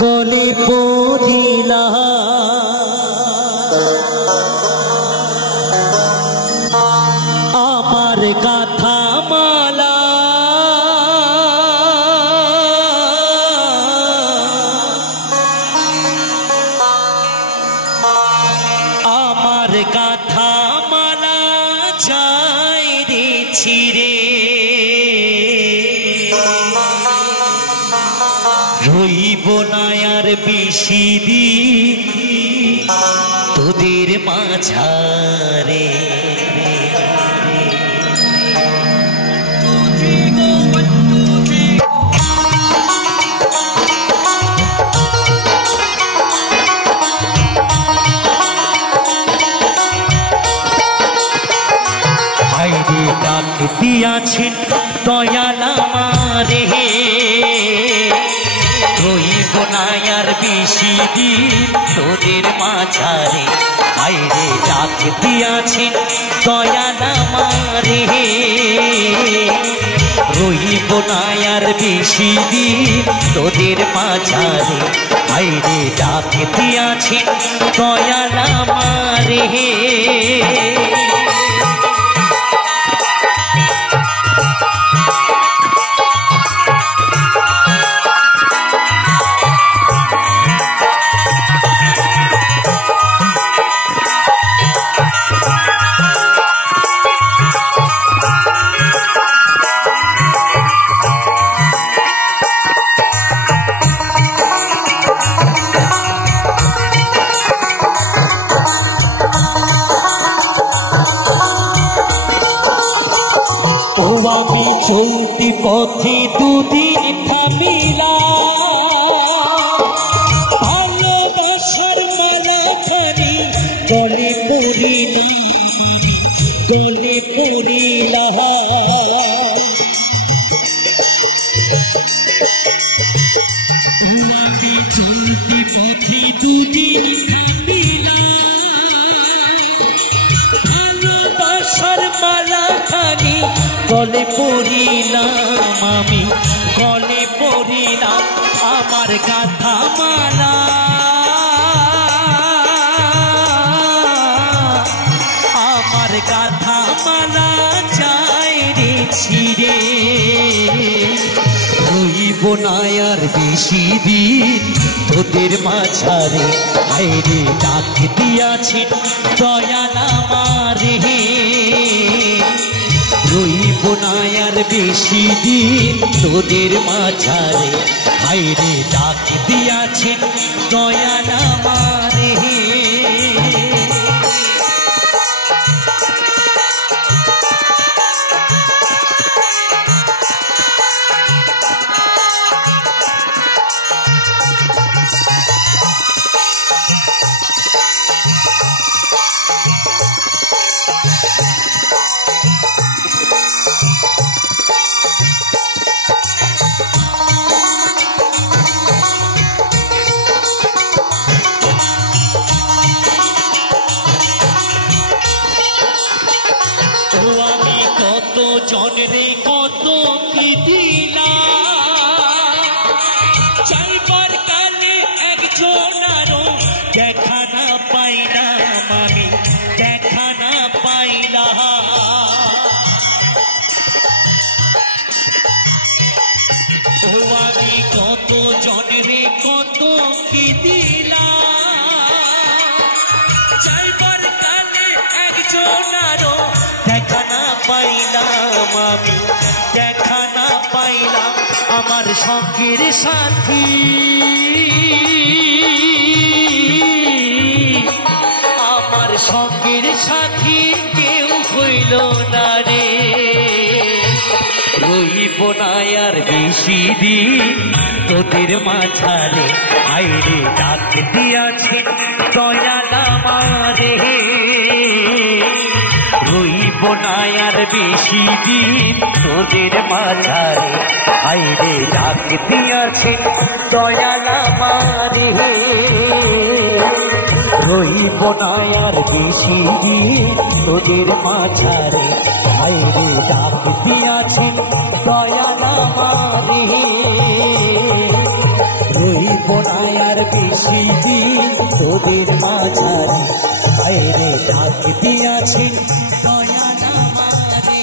গলে পড়িলা আমার গাথা মালা আমার গাথা মালা চাই রে ছিড়ে রইব না আর বেশি দিন তোদের মাঝারে হায়রে ডাক দিয়াছেন দয়াল আমারে রইব না আর বেশি দিন তোদের মাঝারে হায়রে ডাক দিয়াছেন দয়াল আমারে রইব না আর বেশি দিন তোদের মাঝারে হায়রে ডাক দিয়াছেন দয়াল আমারে আমি চলতি পথে দুদিন থামিলাম ভালোবাসার মালাখানি গলে পড়িলাম আমি চলতি পথে দুদিন থামিলাম ভালোবাসার মালাখানি গলে পড়িলাম আমি গলে পড়িলাম আমার গাথা মালা আমার গাথা মালা চাই রে ছিড়ে রইব না আর বেশি দিন তোদের মাঝারে হায়রে ডাক দিয়াছেন দয়াল আমারে রইব না আর বেশি দিন তোদের মাঝারে হায়রে ডাক দিয়াছেন দয়াল আমারে জনরে কত কি দিলাম চাইবার কালে একজনারও দেখা না পাইলাম আমি দেখা না পাইলাম ও আমি কত জনরে কত কি দিলাম চাইবার কালে একজনারও দেখা না পাইলাম আমি দেখা না পাইলাম আমার সঙ্গের সাথী আমার সঙ্গের সাথী কেউ হইল না রে রইব না আর বেশি দিন তোদের মাঝারে হায়রে ডাক দিয়াছেন দয়াল আমারে রইব না আর বেশি দিন তোদের মাঝারে হায়রে ডাক দিয়াছেন দয়াল আমারে রইব না আর বেশি দিন তোদের মাঝারে হায়রে ডাক দিয়াছেন দয়াল আমারে। আমারে রইব না আর বেশি দিন তোদের মাঝারে বাইরে ডাক দিয়াছি নয়ন আমারে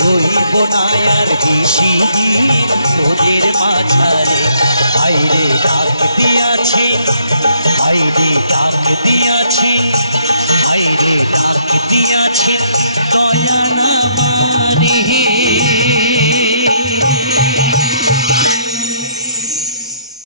রইব না আর বেশি দিন তোদের মাঝারে বাইরে ডাক দিয়াছি বাইরে ডাক দিয়াছি বাইরে ডাক দিয়াছি